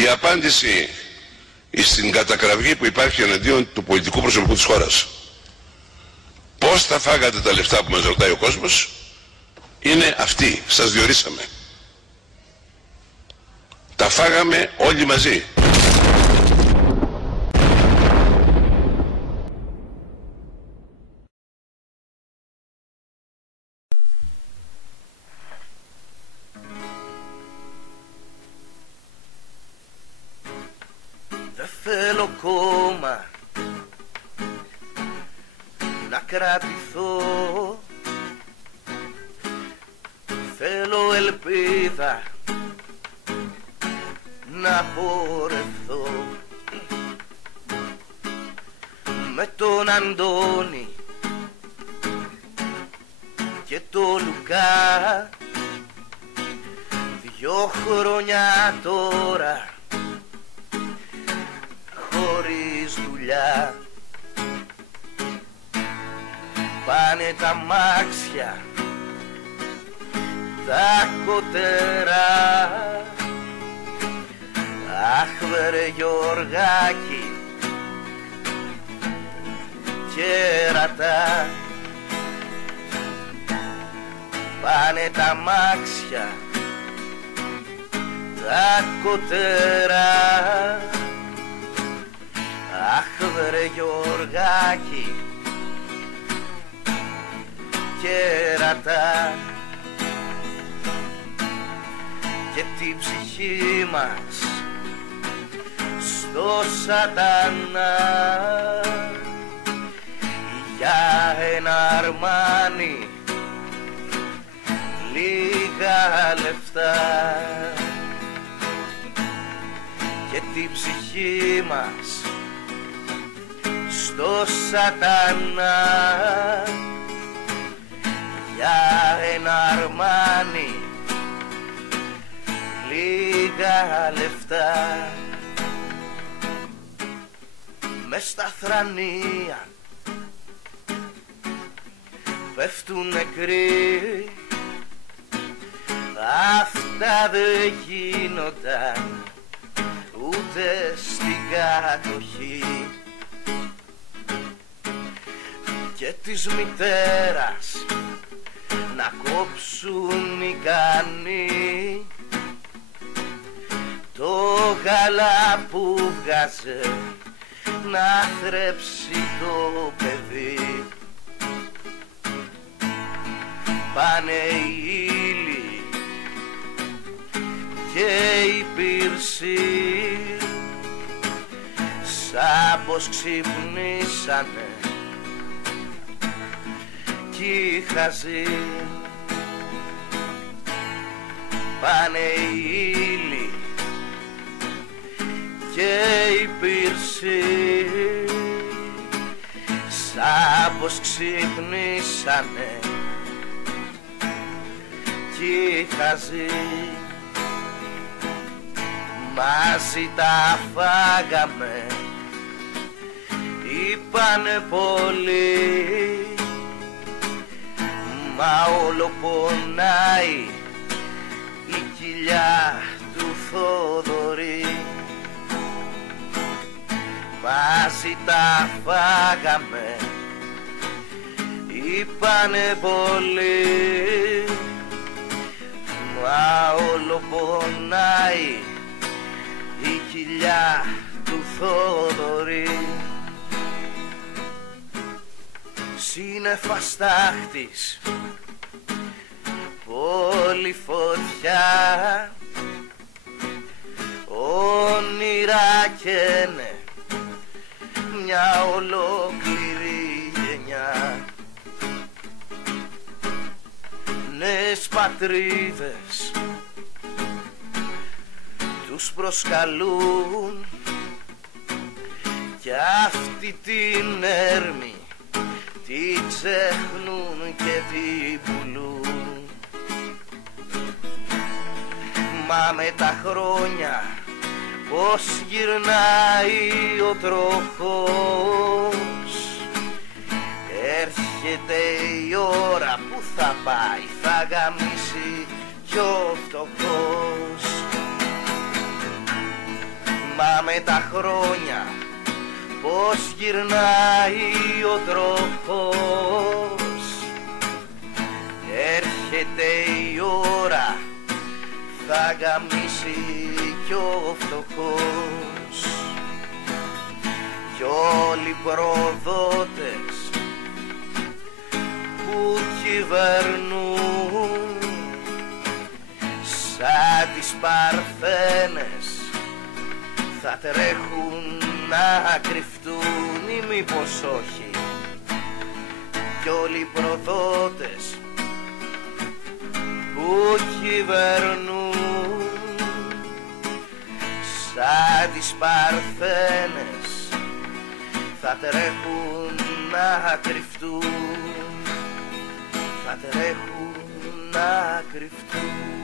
η απάντηση στην κατακραυγή που υπάρχει εναντίον του πολιτικού προσωπικού της χώρας. Πώς θα φάγατε τα λεφτά που μας ρωτάει ο κόσμος, είναι αυτή. Σας διορίσαμε. Τα φάγαμε όλοι μαζί. Δεν θέλω κόμμα να κρατηθώ, θέλω ελπίδα να πορευθώ. Με τον Αντώνη και το Λουκά 2 χρόνια τώρα χωρίς δουλειά. Πάνε τα μάξια, τα κότερά. Αχ βρε Γιωργάκη, κέρατα. Πάνε τα μάξια, τα κότερά. Αχ βρε Γιωργάκη, κέρατα. Και την ψυχή μας στο σατανά για ένα αρμάνι λίγα λεφτά. Και την ψυχή μας στο σατανά για ένα αρμάνι λίγα λεφτά. Μες στα θρανία πέφτουν νεκροί. Αυτά δεν γίνονταν ούτε στην κατοχή. Και της μητέρας να κόψουν ικανοί το γάλα που βγάζε να θρέψει το παιδί. Πάνε οι ύλοι και οι πυρσοί σαν πως ξυπνήσανε κι οι χαζοί. Πάνε οι ύλοι και οι πυρσοί σαν πως ξυπνήσανε κι οι χαζοί. Μαζί τα φάγαμε, είπανε πολλοί, μα όλο πονάει η κοιλιά του Θοδωρή. Μαζί τα φάγαμε, είπανε πολλοί, μα όλο πονάει η κοιλιά του Θοδωρή. Σύννεφα στάχτης, πόλη φωτιά, όνειρα καίνε μια ολόκληρη γενιά. Νέες πατρίδες τους προσκαλούν κι αυτή την έρμη τη ξεχνούν και την πουλούν. Μα με τα χρόνια πως γυρνάει ο τροχός, έρχεται η ώρα που θα πάει, θα γαμίσει κι ο φτωχός. Θυμάμαι τα χρόνια πως γυρνάει ο τροχός. Έρχεται η ώρα, θα γαμίσει κι ο φτωχός. Κι όλοι οι προδότες που κυβερνούν σαν τις παρθένες θα τρέχουν να κρυφτούν ή μήπως όχι. Κι όλοι οι προδότες που κυβερνούν σαν τις παρθένες θα τρέχουν να κρυφτούν, θα τρέχουν να κρυφτούν.